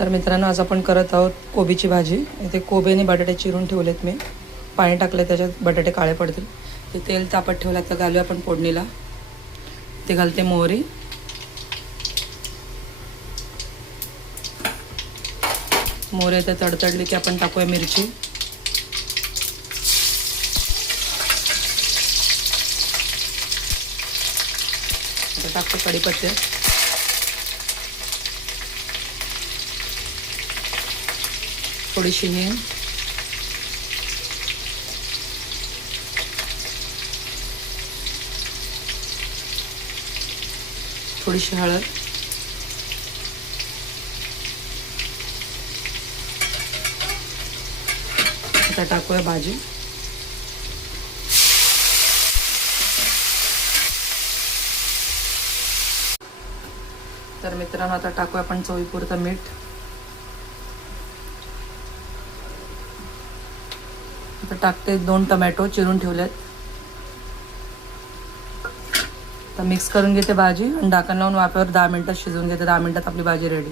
तर मित्रांनो, आज आपण करत आहोत कोबीची भाजी। इथे कोबी आणि बटाटे चिरून ठेवलेत मी, पाणी टाकले त्याच्यात बटाटे काळे पडतील। ते तेल तापत ठेवलं, तर घालूया आपण फोडणीला। ते घालते मोहरी, मोहरी आता तडतडली की आपण टाकूया मिरची, आता टाकतो कढीपत्ते, थोडीशी हिंग, थोडीशी हळद, आता टाकूया भाजी। तर मित्रांनो, आता टाकूया आपण चवीपुरतं मीठ, आता टाकते 2 टोमॅटो चिरून ठेवलेत। तर मिक्स करून घेते भाजी आणि झाकण लावून वाफेवर 10 मिनिटं शिजवून घेते। 10 मिनिटात आपली भाजी रेडी।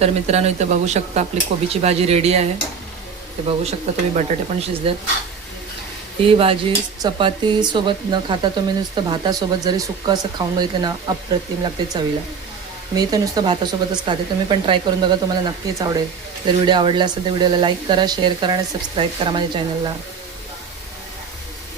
तर मित्रांनो, इथं बघू शकता आपली कोबीची भाजी रेडी आहे। ते बघू शकता तुम्ही, बटाटे पण शिजलेत। ही भाजी चपातीसोबत न खाता तुम्ही नुसतं भातासोबत जरी सुक्का असं खाऊन बघितलं ना, अप्रतिम लागते चवीला। मी तर नुसतं भातासोबतच खाते, तुम्ही पण ट्राय करून बघा, तुम्हाला नक्कीच आवडेल। जर व्हिडिओ आवडला असेल तर व्हिडिओला लाईक करा, शेअर करा आणि सबस्क्राईब करा माझ्या चॅनलला।